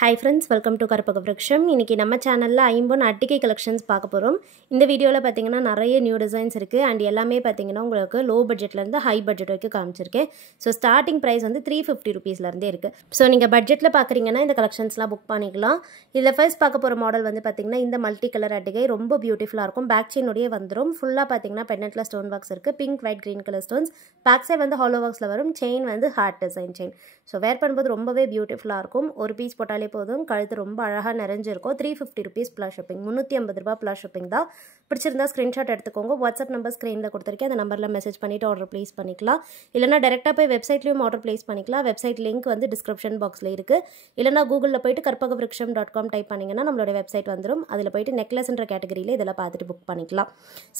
Hi friends, welcome to Karpaga Vriksham. இன்னைக்கு நம்ம சேனல்ல ஐம்பொன் அட்டிகை கலெக்ஷன்ஸ் பார்க்க போறோம். இந்த வீடியோல பாத்தீங்கன்னா நிறைய நியூ டிசைன்ஸ் இருக்கு and எல்லாமே பாத்தீங்கன்னா உங்களுக்கு லோ பட்ஜெட்ல இருந்து ஹை பட்ஜெட் வரைக்கும் காமிச்சிருக்கேன். சோ ஸ்டார்டிங் பிரைஸ் வந்து 350 ரூபீஸ்ல இருந்தே இருக்கு. சோ நீங்க பட்ஜெட்ல பாக்குறீங்கன்னா இந்த கலெக்ஷன்ஸ்லாம் புக் பண்ணிக்கலாம். இதுல ஃபர்ஸ்ட் பார்க்க போற மாடல் வந்து பாத்தீங்கன்னா இந்த மல்டி கலர் அட்டிகை ரொம்ப பியூட்டிஃபுல்லா இருக்கும். பேக் செயின் உடைய வந்துரும். ஃபுல்லா பாத்தீங்கன்னா பெண்டன்ட்ல ஸ்டோன் ஒர்க்ஸ் இருக்கு. Pink, white, green colour stones. Back side வந்து ஹாலோ ஒர்க்ஸ்ல வரும். செயின் வந்து heart design chain. So wear பண்ணும்போது ரொம்பவே பியூட்டிஃபுல்லா இருக்கும். ஒரு பீஸ் போட்டாலே போதும், கழுத்து ரொம்ப அழகா நிறைஞ்சிருக்கும். 350 ரூபீஸ் பிளஸ் ஷிப்பிங், 350 ரூபாய் பிளஸ் ஷிப்பிங் தான். பிடிச்சிருந்தா ஸ்கிரீன்ஷாட் எடுத்துக்கோங்க. வாட்ஸ்அப் நம்பர் ஸ்க்ரீனில் கொடுத்துருக்கேன். அந்த நம்பரில் மெசேஜ் பண்ணிவிட்டு ஆர்டர் ப்ளேஸ் பண்ணிக்கலாம். இல்லைனா டேரெக்டாக போய் வெப்சைட்லேயும் ஆர்டர் ப்ளேஸ் பண்ணிக்கலாம். வெப்சைட் லிங்க் வந்து டிஸ்கிரிப்ஷன் பாக்ஸில் இருக்குது. இல்லைனா கூகுளில் போய்ட்டு karpagavriksham.com டைப் பண்ணிங்கன்னா நம்மளோட வெப்சைட் வந்துடும். அதில் போய்ட்டு நெக்லஸ்ன்ற கேட்டகரியில் இதெல்லாம் பார்த்துட்டு புக் பண்ணிக்கலாம்.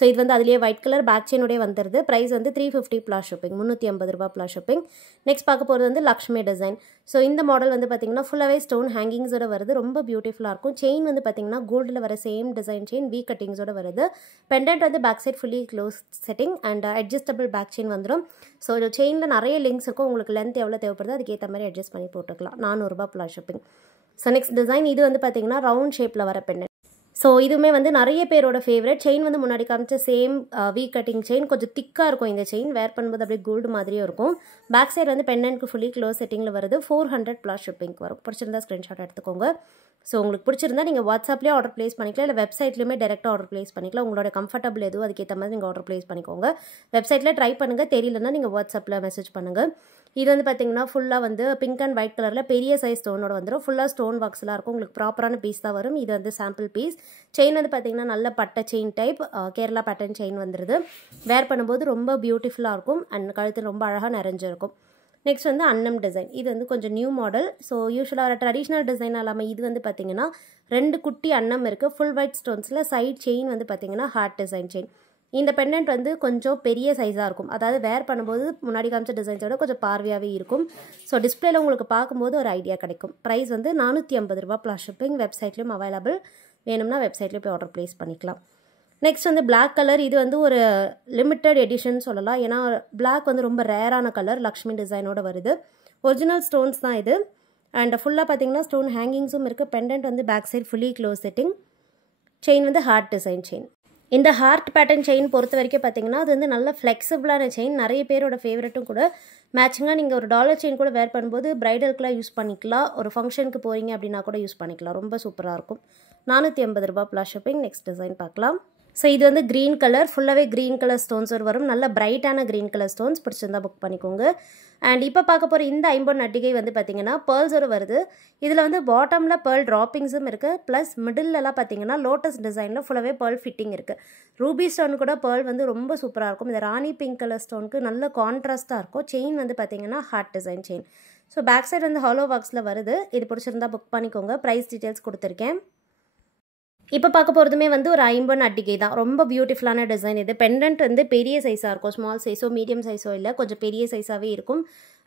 ஸோ இது வந்து அதுலேயே ஒயிட் கலர் பேக் செயினுடைய வந்துடுது. ப்ரைஸ் வந்து 350 பிளஸ் ஷிப்பிங், 350 ரூபாய் பிளஸ் ஷிப்பிங். நெக்ஸ்ட் பார்க்க போகிறது வந்து லக்ஷ்மி டிசைன். ஸோ இந்த மாடல் வந்து பார்த்தீங்கன்னா ஃபுல்லாகவே ஸ்டோன் ஹேங்கிங்ஸோட வருது. ரொம்ப பியூட்டிஃபுல்லாக இருக்கும். செயின் வந்து பார்த்தீங்கன்னா கோல்டில் வர சேம் டிசைன் செயின் வி கட்டிங்ஸோட வருது. பெண்டன்ட் வந்து back side fully close setting and adjustable back chain வந்துடும். ஸோ செயினில் நிறைய லிங்க்ஸ் இருக்கும். உங்களுக்கு லென்த் எவ்வளோ தேவைப்படுதோ அதுக்கேற்ற மாதிரி அட்ஜஸ்ட் பண்ணி போட்டுக்கலாம். 400 ரூபாய் plus shipping. So next design இது வந்து பார்த்தீங்கன்னா ரவுண்ட் ஷேப்பில் வர பெண்டன்ட். ஸோ இதுவுமே வந்து நிறைய பேரோட ஃபேவரட். செயின் வந்து முன்னாடி காமிச்ச சேம் வி கட்டிங் செயின், கொஞ்சம் திக்காக இருக்கும் இந்த செயின். வேர் பண்ணும்போது அப்படியே கோல்டு மாதிரியும் இருக்கும். பேக் சைடு வந்து பெண்டன்ட்க்கு ஃபுல்லி க்ளோஸ் செட்டிங்கில் வருது. 400 ப்ளஸ் ஷிப்பிங்க்கு வரும். பிடிச்சிருந்தா ஸ்க்ரீன்ஷாட் எடுத்துக்கோங்க. ஸோ உங்களுக்கு பிடிச்சிருந்தா நீங்கள் வாட்ஸ்அப்லேயே ஆர்டர் ப்ளேஸ் பண்ணிக்கலாம், இல்லை வெப்சைட்லேயுமே டேரெக்டாக ஆர்டர் ப்ளேஸ் பண்ணிக்கலாம். உங்களோட கம்ஃபர்டபுள் எதுவும் அதுக்கேற்ற மாதிரி நீங்கள் ஆர்டர் ப்ளேஸ் பண்ணிக்கோங்க. வெப்சைட்டில் ட்ரை பண்ணுங்கள், தெரியலன்னா நீங்கள் வாட்ஸ்அப்பில் மெசேஜ் பண்ணுங்கள். இது வந்து பார்த்தீங்கன்னா ஃபுல்லாக வந்து பிங்க் அண்ட் ஒயிட் கலரில் பெரிய சைஸ் ஸ்டோனோட வந்துடும். ஃபுல்லாக ஸ்டோன் ஒர்க்ஸ்லாம் இருக்கும். உங்களுக்கு ப்ராப்பரான பீஸ் தான் வரும். இது வந்து சாம்பிள் பீஸ். செயின் வந்து பார்த்தீங்கன்னா நல்ல பட்டை chain type, Kerala pattern chain வந்துடுது. வேர் பண்ணும்போது ரொம்ப பியூட்டிஃபுல்லாக இருக்கும் அண்ட் கழுத்து ரொம்ப அழகாக நிறைஞ்சிருக்கும். நெக்ஸ்ட் வந்து அன்னம் டிசைன். இது வந்து கொஞ்சம் நியூ மாடல். ஸோ யூஸ்வலாக ட்ரெடிஷ்னல் டிசைன் இல்லாமல் இது வந்து பார்த்தீங்கன்னா 2 குட்டி அன்னம் இருக்குது. ஃபுல் ஒயிட் ஸ்டோன்ஸில் சைட் செயின் வந்து பார்த்தீங்கன்னா ஹார்ட் டிசைன் செயின். இந்த பெண்டன்ட் வந்து கொஞ்சம் பெரிய சைஸாக இருக்கும். அதாவது வேர் பண்ணும்போது முன்னாடி காமிச்ச டிசைன்ஸோட கொஞ்சம் பார்வையாகவே இருக்கும். ஸோ டிஸ்பிளேல உங்களுக்கு பார்க்கும்போது ஒரு ஐடியா கிடைக்கும். ப்ரைஸ் வந்து 450 ரூபாய் ப்ளஸ் ஷிப்பிங். வெப்சைட்லேயும் அவைலபிள். வேணும்னா வெப்சைட்லேயே போய் ஆர்டர் ப்ளேஸ் பண்ணிக்கலாம். நெக்ஸ்ட் வந்து பிளாக் கலர். இது வந்து ஒரு லிமிட்டட் எடிஷன் சொல்லலாம். ஏன்னா பிளாக் வந்து ரொம்ப ரேரான கலர். லக்ஷ்மி டிசைனோட வருது. ஒரிஜினல் ஸ்டோன்ஸ் தான் இது. அண்ட் ஃபுல்லாக பார்த்தீங்கன்னா ஸ்டோன் ஹேங்கிங்ஸும் இருக்குது. பெண்டன்ட் வந்து back side fully close setting. Chain வந்து ஹார்ட் டிசைன் செயின். இந்த ஹார்ட் பேட்டர்ன் செயின் பொறுத்த வரைக்கும் பார்த்தீங்கன்னா அது வந்து நல்ல ஃப்ளெக்சிபிளான செயின். நிறைய பேரோட ஃபேவரட்டும் கூட. மேட்சிங்காக நீங்கள் ஒரு டாலர் செயின் கூட வேர் பண்ணும்போது பிரைடலுக்குலாம் யூஸ் பண்ணிக்கலாம். ஒரு ஃபங்க்ஷனுக்கு போகிறீங்க அப்படின்னா கூட யூஸ் பண்ணிக்கலாம். ரொம்ப சூப்பராக இருக்கும். 450 ரூபாய் ப்ளஸ் ஷிப்பிங். நெக்ஸ்ட் டிசைன் பார்க்கலாம். ஸோ இது வந்து க்ரீன் கலர், ஃபுல்லாகவே க்ரீன் கலர் ஸ்டோன்ஸ் வரும். நல்ல பிரைட்டான க்ரீன் கலர் ஸ்டோன்ஸ். பிடிச்சிருந்தா புக் பண்ணிக்கோங்க. அண்ட் இப்போ பார்க்க போகிற இந்த ஐம்பொன் அட்டிகை வந்து பார்த்தீங்கன்னா பேர்ல்ஸோடு வருது. இதில் வந்து பாட்டமில் பேர்ல் ட்ராப்பிங்ஸும் இருக்குது. ப்ளஸ் மிடில்லாம் பார்த்தீங்கன்னா லோட்டஸ் டிசைனில் ஃபுல்லாகவே பேர்ல் ஃபிட்டிங் இருக்குது. ரூபி ஸ்டோன் கூட பேர்ல் வந்து ரொம்ப சூப்பராக இருக்கும். இந்த ராணி பிங்க் கலர் ஸ்டோனுக்கு நல்ல கான்ட்ராஸ்ட்டாக இருக்கும். செயின் வந்து பார்த்தீங்கன்னா heart design chain. So back side வந்து ஹாலோ ஒர்க்ஸில் வருது. இது பிடிச்சிருந்தா புக் பண்ணிக்கோங்க. ப்ரைஸ் டீட்டெயில்ஸ் கொடுத்துருக்கேன். இப்போ பார்க்க போகிறதுமே வந்து ஒரு ஐம்பொன் அட்டிகை தான். ரொம்ப பியூட்டிஃபுல்லான டிசைன் இது. பெண்டன்ட் வந்து பெரிய சைஸாக இருக்கும். ஸ்மால் சைஸோ மீடியம் சைஸோ இல்லை, கொஞ்சம் பெரிய சைஸாகவே இருக்கும்.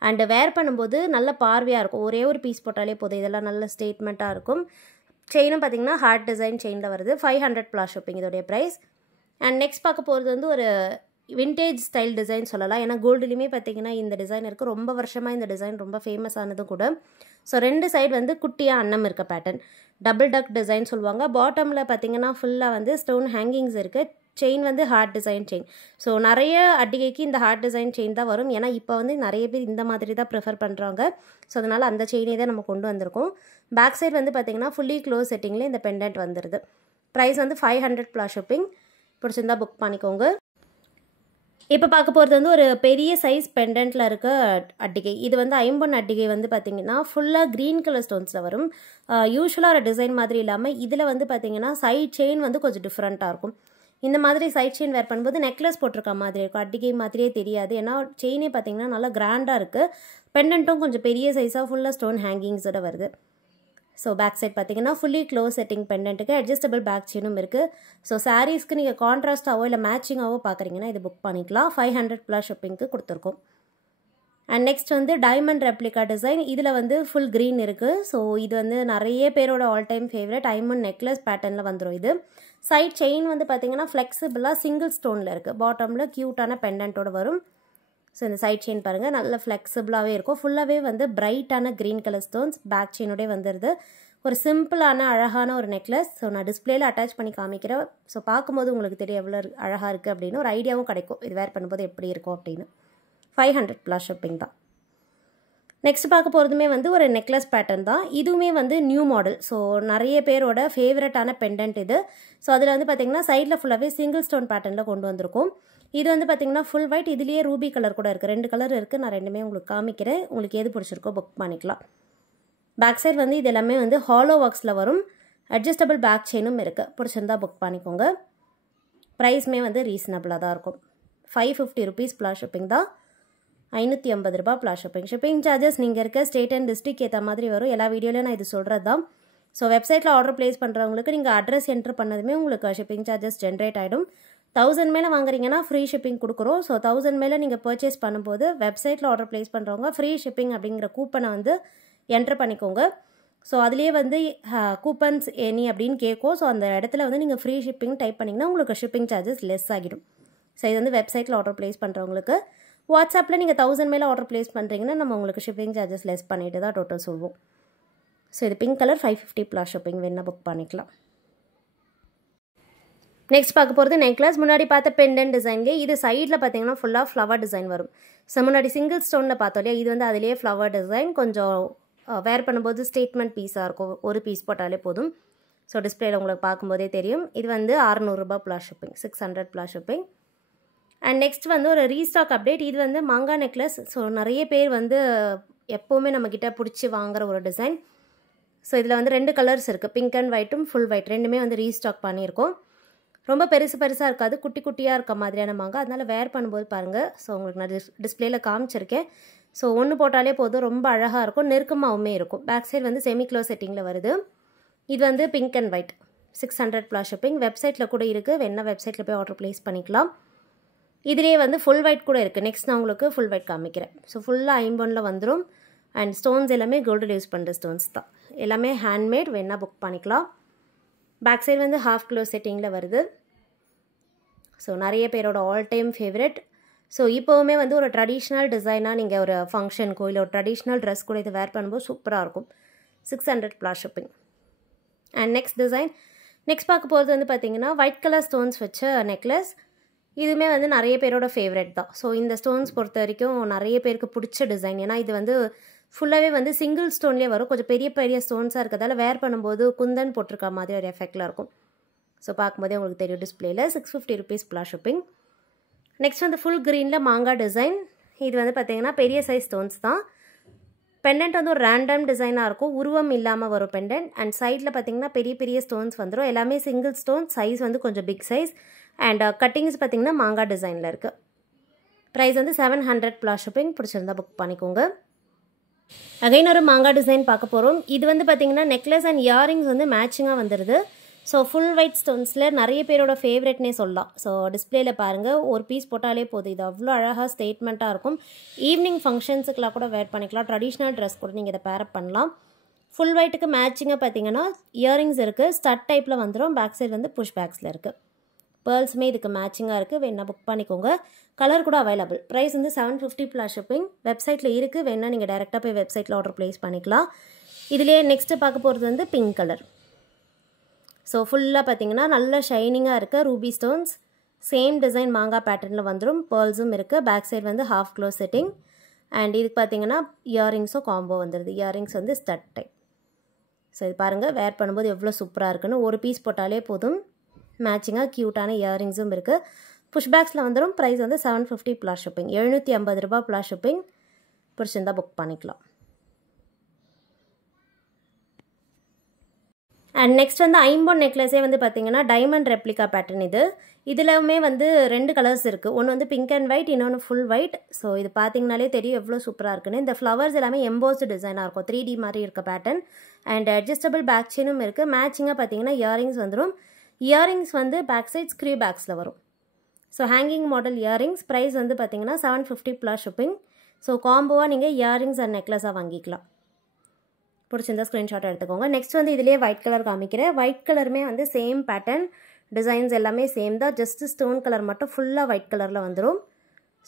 அண்ட் வேர் பண்ணும்போது நல்ல பார்வையாக இருக்கும். ஒரே ஒரு பீஸ் போட்டாலே போதும். இதெல்லாம் நல்ல ஸ்டேட்மெண்ட்டாக இருக்கும். செயினும் பார்த்தீங்கன்னா ஹார்ட் டிசைன் செயினில் வருது. 500 ப்ளஸ் ஷிப்பிங் இதோடைய ப்ரைஸ். அண்ட் நெக்ஸ்ட் பார்க்க போகிறது வந்து ஒரு விண்டேஜ் ஸ்டைல் டிசைன் சொல்லலாம். ஏன்னா கோல்டுலேயுமே பார்த்தீங்கன்னா இந்த டிசைன் இருக்குது. ரொம்ப வருஷமாக இந்த டிசைன் ரொம்ப ஃபேமஸ் ஆனதும் கூட. ஸோ 2 சைடு வந்து குட்டியாக அன்னம் இருக்க பேட்டர்ன். டபுள் டக் டிசைன் சொல்லுவாங்க. பாட்டமில் பார்த்தீங்கன்னா ஃபுல்லாக வந்து ஸ்டோன் ஹேங்கிங்ஸ் இருக்குது. செயின் வந்து ஹார்ட் டிசைன் செயின். ஸோ நிறைய அட்டிகைக்கு இந்த ஹார்ட் டிசைன் செயின் தான் வரும். ஏன்னா இப்போ வந்து நிறைய பேர் இந்த மாதிரி தான் ப்ரிஃபர் பண்ணுறாங்க. ஸோ அதனால் அந்த செயினே தான் நம்ம கொண்டு வந்திருக்கோம். பேக் சைடு வந்து பார்த்தீங்கன்னா ஃபுல்லி க்ளோஸ் செட்டிங்கில் இந்த பெண்டன்ட் வந்துடுது. ப்ரைஸ் வந்து 500 ப்ளஸ் ஷிப்பிங். பிடிச்சிருந்தா புக் பண்ணிக்கோங்க. இப்போ பார்க்க போகிறது வந்து ஒரு பெரிய சைஸ் பெண்டன்ட்டில் இருக்க அட்டிகை. இது வந்து ஐம்பொன் அட்டிகை வந்து பார்த்திங்கன்னா ஃபுல்லாக க்ரீன் கலர் ஸ்டோன்ஸில் வரும். யூஸ்வலாக ஒரு டிசைன் மாதிரி இல்லாமல் இதில் வந்து பார்த்திங்கன்னா சைட் செயின் வந்து கொஞ்சம் டிஃப்ரெண்ட்டாக இருக்கும். இந்த மாதிரி சைட் செயின் வேர் பண்ணும்போது நெக்லஸ் போட்டிருக்க மாதிரி இருக்கும். அட்டிகை மாதிரியே தெரியாது. ஏன்னா செயினே பார்த்திங்கன்னா நல்லா கிராண்டாக இருக்குது. பெண்டன்ட்டும் கொஞ்சம் பெரிய சைஸாக ஃபுல்லாக ஸ்டோன் ஹேங்கிங்ஸோட வருது. ஸோ பேக் சைட் பார்த்தீங்கன்னா ஃபுல்லி க்ளோஸ் செட்டிங் பெண்டன்ட்டுக்கு அட்ஜஸ்டபிள் பேக் செயினும் இருக்குது. ஸோ சாரீஸ்க்கு நீங்கள் கான்ட்ராஸ்ட்டாவோ இல்லை மேட்சிங்காவோ பார்க்குறீங்கன்னா இது புக் பண்ணிக்கலாம். 500 ப்ளஸ் ஷிப்பிங்க்கு கொடுத்துருக்கோம். அண்ட் நெக்ஸ்ட் வந்து டைமண்ட் ரெப்ளிகா டிசைன். இதில் வந்து ஃபுல் க்ரீன் இருக்குது. ஸோ இது வந்து நிறைய பேரோட ஆல் டைம் ஃபேவரட். ஐம்பொன் நெக்லஸ் பேட்டர்னில் வந்துடும் இது. சைட் செயின் வந்து பார்த்தீங்கன்னா ஃப்ளெக்சிபிளாக சிங்கிள் ஸ்டோனில் இருக்குது. பாட்டமில் க்யூட்டான பெண்டன்ட்டோடு வரும். ஸோ இந்த சைட் செயின் பாருங்கள் நல்ல ஃப்ளெக்சிபிளாகவே இருக்கும். ஃபுல்லாகவே வந்து பிரைட்டான க்ரீன் கலர் ஸ்டோன்ஸ் பேக் செயினோடய வந்துடுது. ஒரு சிம்பிளான அழகான ஒரு நெக்லஸ். ஸோ நான் டிஸ்பிளேயில் அட்டாச் பண்ணி காமிக்கிறேன். ஸோ பார்க்கும்போது உங்களுக்கு தெரியும் எவ்வளோ அழகாக இருக்குது அப்படின்னு ஒரு ஐடியாவும் கிடைக்கும் இது வேர் பண்ணும்போது எப்படி இருக்கும் அப்படின்னு. 500 + ஷிப்பிங் தான். நெக்ஸ்ட் பார்க்க போகிறதுமே வந்து ஒரு நெக்லஸ் பேட்டர்ன் தான். இதுவுமே வந்து நியூ மாடல். ஸோ நிறைய பேரோட ஃபேவரட்டான பெண்டன்ட் இது. ஸோ அதில் வந்து பார்த்திங்கன்னா சைடில் ஃபுல்லாகவே சிங்கிள் ஸ்டோன் பேட்டர்னில் கொண்டு வந்திருக்கும். இது வந்து பார்த்திங்கன்னா ஃபுல் ஒயிட். இதுலேயே ரூபி கலர் கூட இருக்குது. 2 கலர் இருக்குது. நான் ரெண்டுமே உங்களுக்கு காமிக்கிறேன். உங்களுக்கு எது பிடிச்சிருக்கோ புக் பண்ணிக்கலாம். பேக் சைட் வந்து இது எல்லாமே வந்து ஹாலோ ஒர்க்ஸில் வரும். அட்ஜஸ்டபிள் பேக் செயினும் இருக்குது. பிடிச்சிருந்தா புக் பண்ணிக்கோங்க. ப்ரைஸுமே வந்து ரீசனபிளாக தான் இருக்கும். 550 rupees + ஷிப்பிங் தான். 550 ரூபா + ஷிப்பிங். ஷிப்பிங் சார்ஜஸ் நீங்கள் இருக்க ஸ்டேட் அண்ட் டிஸ்ட்ரிக் ஏற்ற மாதிரி வரும். எல்லா வீடியோலையும் நான் இது சொல்கிறது தான். ஸோ வெப்சைட்டில் ஆர்டர் ப்ளேஸ் பண்ணுறவங்களுக்கு நீங்கள் அட்ரஸ் என்ட்ரு பண்ணதுமே உங்களுக்கு ஷிப்பிங் சார்ஜஸ் ஜென்ரேட் ஆகிடும். 1000 மேலே வாங்குறீங்கன்னா ஃப்ரீ ஷிப்பிங் கொடுக்குறோம். ஸோ 1000 மேலே நீங்கள் பர்ச்சேஸ் பண்ணும்போது வெப்சைட்டில் ஆர்டர் ப்ளேஸ் பண்ணுறவங்க ஃப்ரீ ஷிப்பிங் அப்படிங்கிற கூப்பனை வந்து என்ட்ரு பண்ணிக்கோங்க. ஸோ அதுலேயே வந்து கூப்பன்ஸ் எனி அப்படின்னு கேட்கும். ஸோ அந்த இடத்துல வந்து நீங்கள் ஃப்ரீ ஷிப்பிங் டைப் பண்ணிங்கன்னா உங்களுக்கு ஷிப்பிங் சார்ஜஸ் லெஸ் ஆகிடும். ஸோ இது வந்து வெப்சைட்டில் ஆர்டர் ப்ளேஸ் பண்ணுறவங்களுக்கு. வாட்ஸ்அப்பில் நீங்கள் 1000 மேலே ஆர்டர் ப்ளேஸ் பண்ணுறீங்கன்னா நம்ம உங்களுக்கு ஷிப்பிங் சார்ஜஸ் லெஸ் பண்ணிட்டு தான் டோட்டல் சொல்வோம். ஸோ இது பிங்க் கலர் 550 + ஷிப்பிங் வேணால் புக் பண்ணிக்கலாம். நெக்ஸ்ட் பார்க்க போகிறது நெக்லஸ். முன்னாடி பார்த்த பெண்டன்ட் டிசைன்லேயே இது சைடில் பார்த்தீங்கன்னா ஃபுல்லாக ஃப்ளவர் டிசைன் வரும். ஸோ முன்னாடி சிங்கிள் ஸ்டோனில் பார்த்தோம் இல்லையா, இது வந்து அதிலேயே ஃப்ளவர் டிசைன். கொஞ்சம் வேர் பண்ணும்போது ஸ்டேட்மெண்ட் பீஸாக இருக்கும். ஒரு பீஸ் போட்டாலே போதும். ஸோ டிஸ்பிளேயில் உங்களுக்கு பார்க்கும்போதே தெரியும். இது வந்து 600 ரூபா + ஷிப்பிங். 600 + ஷிப்பிங். அண்ட் நெக்ஸ்ட் வந்து ஒரு ரீஸ்டாக் அப்டேட். இது வந்து மாங்கா நெக்லஸ். ஸோ நிறைய பேர் வந்து எப்போவுமே நம்மக்கிட்ட பிடிச்சி வாங்குகிற ஒரு டிசைன். ஸோ இதில் வந்து 2 கலர்ஸ் இருக்குது. பிங்க் அண்ட் ஒயிட்டும் ஃபுல் ஒயிட் ரெண்டுமே வந்து ரீஸ்டாக் பண்ணியிருக்கோம். ரொம்ப பெருசாக இருக்காது, குட்டி குட்டியாக இருக்க மாதிரியான மாங்கா. அதனால் வேர் பண்ணும்போது பாருங்கள். ஸோ உங்களுக்கு நான் டிஸ்பிளேயில் காமிச்சிருக்கேன். ஸோ ஒன்று போட்டாலே போதும், ரொம்ப அழகாக இருக்கும், நெருக்கமாகவுமே இருக்கும். பேக் சைடு வந்து செமி க்ளோஸ் செட்டிங்கில் வருது. இது வந்து பிங்க் அண்ட் ஒயிட் 600 + ஷிப்பிங். வெப்சைட்டில் கூட இருக்குது. வேணா வெப்சைட்டில் போய் ஆர்டர் ப்ளேஸ் பண்ணிக்கலாம். இதிலே வந்து ஃபுல் ஒயிட் கூட இருக்குது. நெக்ஸ்ட் நான் உங்களுக்கு ஃபுல் ஒயிட் காமிக்கிறேன். ஸோ ஃபுல்லாக ஐம்பொன்னில் வந்துடும். அண்ட் ஸ்டோன்ஸ் எல்லாமே கோல்டில் யூஸ் பண்ணுற ஸ்டோன்ஸ் தான். எல்லாமே ஹேண்ட்மேட். வேணா புக் பண்ணிக்கலாம். பேக் சைடு வந்து ½ கிலோ செட்டிங்கில் வருது. ஸோ நிறைய பேரோட ஆல் டைம் ஃபேவரட். ஸோ இப்போவுமே வந்து ஒரு ட்ரெடிஷ்னல் டிசைனாக நீங்கள் ஒரு ஃபங்க்ஷனுக்கோ இல்லை ஒரு ட்ரெடிஷ்னல் ட்ரெஸ் கூட இது வேர் பண்ணும்போது சூப்பராக இருக்கும். 600 + shipping. And next design. Next பார்க்க போகிறது வந்து பார்த்திங்கன்னா ஒயிட் கலர் ஸ்டோன்ஸ் வச்ச நெக்லஸ். இதுவுமே வந்து நிறைய பேரோட ஃபேவரட் தான். ஸோ இந்த ஸ்டோன்ஸ் பொறுத்த வரைக்கும் நிறைய பேருக்கு பிடிச்ச டிசைன். ஏன்னா இது வந்து ஃபுல்லாகவே வந்து சிங்கிள் ஸ்டோன்லேயே வரும். கொஞ்சம் பெரிய பெரிய ஸ்டோன்ஸாக இருக்கிறதால வேர் பண்ணும்போது குந்தன் போட்டிருக்க மாதிரி ஒரு எஃபெக்டில் இருக்கும். ஸோ பார்க்கும்போதே உங்களுக்கு தெரியும் டிஸ்பிளேயில். 650 rupees + ஷிப்பிங். நெக்ஸ்ட் வந்து ஃபுல் க்ரீனில் மாங்கா டிசைன். இது வந்து பார்த்திங்கன்னா பெரிய சைஸ் ஸ்டோன்ஸ் தான். பெண்டன்ட் வந்து ஒரு ரேண்டம் டிசைனாக இருக்கும். உருவம் இல்லாமல் வரும் பெண்டன்ட். அண்ட் சைடில் பார்த்திங்கன்னா பெரிய பெரிய ஸ்டோன்ஸ் வந்துடும். எல்லாமே சிங்கிள் ஸ்டோன். சைஸ் வந்து கொஞ்சம் பிக் சைஸ். அண்ட் கட்டிங்ஸ் பார்த்திங்கன்னா மாங்கா டிசைனில் இருக்குது. ப்ரைஸ் வந்து 700 + ஷிப்பிங். பிடிச்சிருந்தா புக் பண்ணிக்கோங்க. அகைன் ஒரு மாங்கா டிசைன் பார்க்க போகிறோம். இது வந்து பார்த்திங்கன்னா நெக்லஸ் அண்ட் இயரிங்ஸ் வந்து மேட்சிங்காக வந்துடுது. ஸோ ஃபுல் ஒயிட் ஸ்டோன்ஸில் நிறைய பேரோட ஃபேவரெட்னே சொல்லலாம். ஸோ டிஸ்பிளேயில் பாருங்கள், ஒரு பீஸ் போட்டாலே போதும். இது அவ்வளோ அழகாக ஸ்டேட்மெண்ட்டாக இருக்கும். ஈவினிங் ஃபங்க்ஷன்ஸுக்கெலாம் கூட வேர் பண்ணிக்கலாம். ட்ரெடிஷ்னல் ட்ரெஸ் கூட நீங்கள் இதை பேரப் பண்ணலாம். ஃபுல் ஒயிட்டுக்கு மேட்சிங்காக பார்த்தீங்கன்னா இயரிங்ஸ் இருக்குது. ஸ்டட் டைப்பில் வந்துடும். பேக் சைடு வந்து புஷ் பேக்ஸில் இருக்குது. பேர்ல்ஸுமே இதுக்கு மேட்சிங்காக இருக்குது. வேணா புக் பண்ணிக்கோங்க. கலர் கூட அவைலபிள். ப்ரைஸ் வந்து 750 + ஷிப்பிங். வெப்சைட்டில் இருக்குது. வேணா நீங்கள் டேரெக்டாக போய் வெப்சைட்டில் ஆர்டர் ப்ளேஸ் பண்ணிக்கலாம். இதிலே நெக்ஸ்ட்டு பார்க்க போகிறது வந்து பிங்க் கலர். ஸோ ஃபுல்லாக பார்த்தீங்கன்னா நல்ல ஷைனிங்காக இருக்குது. ரூபி ஸ்டோன்ஸ் சேம் டிசைன் மாங்கா பேட்டர்னில் வந்துடும். பேர்ல்ஸும் இருக்குது. பேக் சைடு வந்து ½ கிலோ செட்டிங். அண்ட் இதுக்கு பார்த்தீங்கன்னா இயரிங்ஸும் காம்போ வந்துடுது. இயரிங்ஸ் வந்து ஸ்டட் டைப். ஸோ இது பாருங்கள், வேர் பண்ணும்போது எவ்வளோ சூப்பராக இருக்குன்னு. ஒரு பீஸ் போட்டாலே போதும். மேட்சிங்காக க்யூட்டான இயரிங்ஸும் இருக்குது. புஷ் பேக்ஸில் வந்துடும். ப்ரைஸ் வந்து 750 + ஷிப்பிங். 750 ரூபா + ஷிப்பிங். பிடிச்சிருந்தா புக் பண்ணிக்கலாம். அண்ட் நெக்ஸ்ட் வந்து ஐம்பொன் நெக்லஸே வந்து பார்த்திங்கன்னா டைமண்ட் ரெப்ளிகா பேட்டர்ன். இதிலுமே வந்து 2 கலர்ஸ் இருக்குது. ஒன்று வந்து பிங்க் அண்ட் ஒயிட், இன்னொன்று ஃபுல் ஒயிட். ஸோ இது பார்த்திங்கனாலே தெரியும் எவ்வளோ சூப்பராக இருக்குன்னு. இந்த ஃப்ளவர்ஸ் எல்லாமே எம்போஸ்டு டிசைனாக இருக்கும். 3D மாதிரி இருக்க பேட்டர்ன். அண்ட் அட்ஜஸ்டபிள் பேக் செயினும் இருக்குது. மேட்சிங்காக பார்த்திங்கன்னா இயரிங்ஸ் வந்துடும். இயரிங்ஸ் வந்து பேக் சைட் ஸ்க்ரீ பேக்ஸில் வரும். So hanging model earrings. Price வந்து பார்த்திங்கன்னா 750 + ஷிப்பிங். ஸோ காம்போவாக நீங்கள் இயரிங்ஸ் அண்ட் நெக்லஸாக வாங்கிக்கலாம். பிடிச்சிருந்தா ஸ்க்ரீன்ஷாட் எடுத்துக்கோங்க. நெக்ஸ்ட் வந்து இதிலே ஒயிட் கலர் காமிக்கிறேன். ஒயிட் கலருமே வந்து சேம் பேட்டர்ன். டிசைன்ஸ் எல்லாமே சேம் தான். ஜஸ்ட் ஸ்டோன் கலர் மட்டும் ஃபுல்லாக ஒயிட் கலரில் வந்துடும்.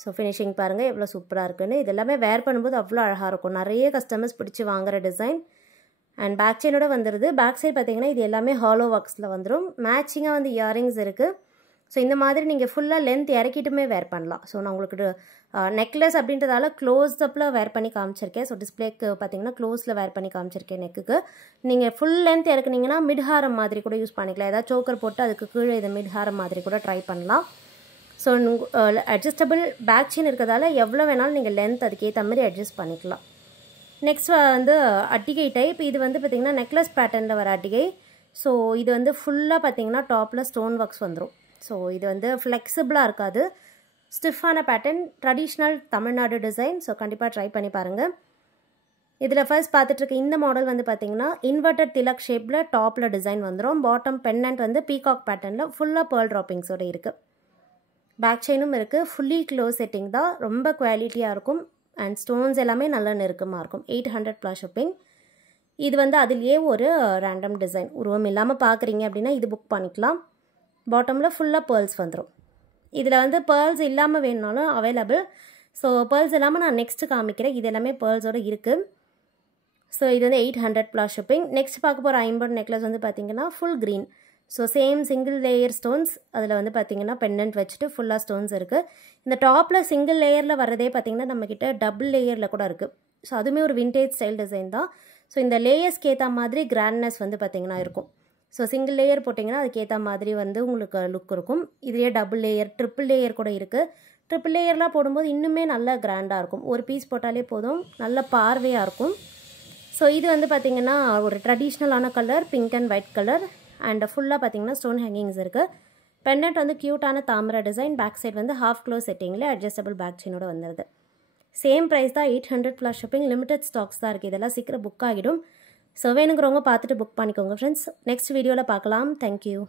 ஸோ ஃபினிஷிங் பாருங்கள் எவ்வளோ சூப்பராக இருக்குன்னு. இது எல்லாமே வேர் பண்ணும்போது அவ்வளோ அழகாக இருக்கும். நிறைய கஸ்டமர்ஸ் பிடிச்சி வாங்குகிற டிசைன். அண்ட் பேக் செயினோட வந்துடுது. பேக் சைட் பார்த்தீங்கன்னா இது எல்லாமே ஹாலோ ஒர்க்ஸில் வந்துடும். மேட்சிங்காக வந்து இயரிங்ஸ் இருக்குது. ஸோ இந்த மாதிரி நீங்கள் ஃபுல்லாக லென்த் இறக்கிட்டுமே வேர் பண்ணலாம். ஸோ நான் உங்களுக்கு நெக்லஸ் அப்படின்றதால க்ளோஸ்அப்பில் வேர் பண்ணி காமிச்சிருக்கேன். ஸோ டிஸ்பிளேக்கு பார்த்தீங்கன்னா க்ளோஸில் வேர் பண்ணி காமிச்சிருக்கேன் நெக்குக்கு. நீங்கள் ஃபுல் லென்த் இறக்குனீங்கன்னா மிட் ஹாரம் மாதிரி கூட யூஸ் பண்ணிக்கலாம். ஏதாவது சோக்கர் போட்டு அதுக்கு கீழே இது மிட் ஹாரம் மாதிரி கூட ட்ரை பண்ணலாம். ஸோ அட்ஜஸ்டபிள் பேக் செயின் இருக்கிறதால எவ்வளோ வேணாலும் நீங்கள் லென்த் அதுக்கேற்ற மாதிரி அட்ஜஸ்ட் பண்ணிக்கலாம். நெக்ஸ்ட் வந்து அட்டிகை டைப். இது வந்து பார்த்திங்கன்னா நெக்லஸ் பேட்டர்னில் வர அட்டிகை. ஸோ இது வந்து ஃபுல்லாக பார்த்திங்கன்னா டாப்பில் ஸ்டோன் ஒர்க்ஸ் வந்துடும். ஸோ இது வந்து ஃப்ளெக்சிபிளாக இருக்காது. ஸ்டிஃபான pattern, traditional Tamil Nadu design. So கண்டிப்பாக ட்ரை பண்ணி பாருங்கள். இதில் ஃபர்ஸ்ட் பார்த்துட்ருக்க இந்த மாடல் வந்து பார்த்திங்கன்னா இன்வெர்டட் திலக் ஷேப்பில் டாப்பில் டிசைன் வந்துடும். பாட்டம் பென்னண்ட் வந்து பீகாக் பேட்டர்னில் ஃபுல்லாக பேர்ல் ட்ராப்பிங்ஸோடு இருக்குது. பேக் செயினும் இருக்குது. ஃபுல்லி க்ளோஸ் செட்டிங் தான். ரொம்ப குவாலிட்டியாக இருக்கும். அண்ட் ஸ்டோன்ஸ் எல்லாமே நல்ல நெருக்கமாக இருக்கும். 800 + ஷிப்பிங். இது வந்து அதிலேயே ஒரு ரேண்டம் டிசைன் உருவம் இல்லாமல் பார்க்குறீங்க அப்படின்னா இது புக் பண்ணிக்கலாம். பாட்டமில் ஃபுல்லாக பேர்ல்ஸ் வந்துடும். இதில் வந்து பேர்ல்ஸ் இல்லாமல் வேணுனாலும் அவைலபிள். ஸோ பேர்ல்ஸ் இல்லாமல் நான் நெக்ஸ்ட்டு காமிக்கிறேன். இது எல்லாமே பேர்ல்ஸோடு இருக்குது. ஸோ இது வந்து 800 + ஷிப்பிங். நெக்ஸ்ட் பார்க்க போகிற ஐம்பொன் நெக்லஸ் வந்து பார்த்திங்கன்னா full green. So same single layer stones. அதில் வந்து பார்த்திங்கன்னா பெண்டன்ட் வச்சுட்டு ஃபுல்லாக ஸ்டோன்ஸ் இருக்குது. இந்த டாப்பில் சிங்கிள் லேயரில் வரதே பார்த்திங்கன்னா நம்மக்கிட்ட டபுள் லேயரில் கூட இருக்குது. ஸோ அதுவுமே ஒரு விண்டேஜ் ஸ்டைல் டிசைன் தான். ஸோ இந்த லேயர்ஸ்க்கு ஏற்ற மாதிரி கிராண்ட்னஸ் வந்து பார்த்திங்கன்னா இருக்கும். ஸோ சிங்கிள் லேயர் போட்டிங்கன்னா அதுக்கேற்ற மாதிரி வந்து உங்களுக்கு லுக் இருக்கும். இதுலேயே டபுள் லேயர், ட்ரிபிள் லேயர் கூட இருக்குது. ட்ரிபிள் லேயர்லாம் போடும்போது இன்னுமே நல்லா கிராண்டாக இருக்கும். ஒரு பீஸ் போட்டாலே போதும், நல்ல பார்வையாக இருக்கும். ஸோ இது வந்து பார்த்திங்கன்னா ஒரு ட்ரெடிஷ்னலான colour, pink and white colour. And ஃபுல்லாக பார்த்திங்கன்னா ஸ்டோன் ஹேங்கிங்ஸ் இருக்குது. பெண்டன்ட் வந்து க்யூட்டான தாமரை டிசைன். பேக் சைட் வந்து ஹாஃப் க்ளோஸ் செட்டிங்கில் அட்ஜஸ்டபிள் பேக் செயினோட வந்துடுது. சேம் ப்ரைஸ் தான். 800 + ஷிப்பிங். லிமிடெட் ஸ்டாக்ஸ் தான் இருக்குது. இதெல்லாம் சீக்கிரம் புக் ஆகிடும். ஸோ வேணுங்கிறவங்க பார்த்துட்டு புக் பண்ணிக்கோங்க ஃப்ரெண்ட்ஸ். நெக்ஸ்ட் வீடியோவில் பார்க்கலாம். தேங்க்யூ.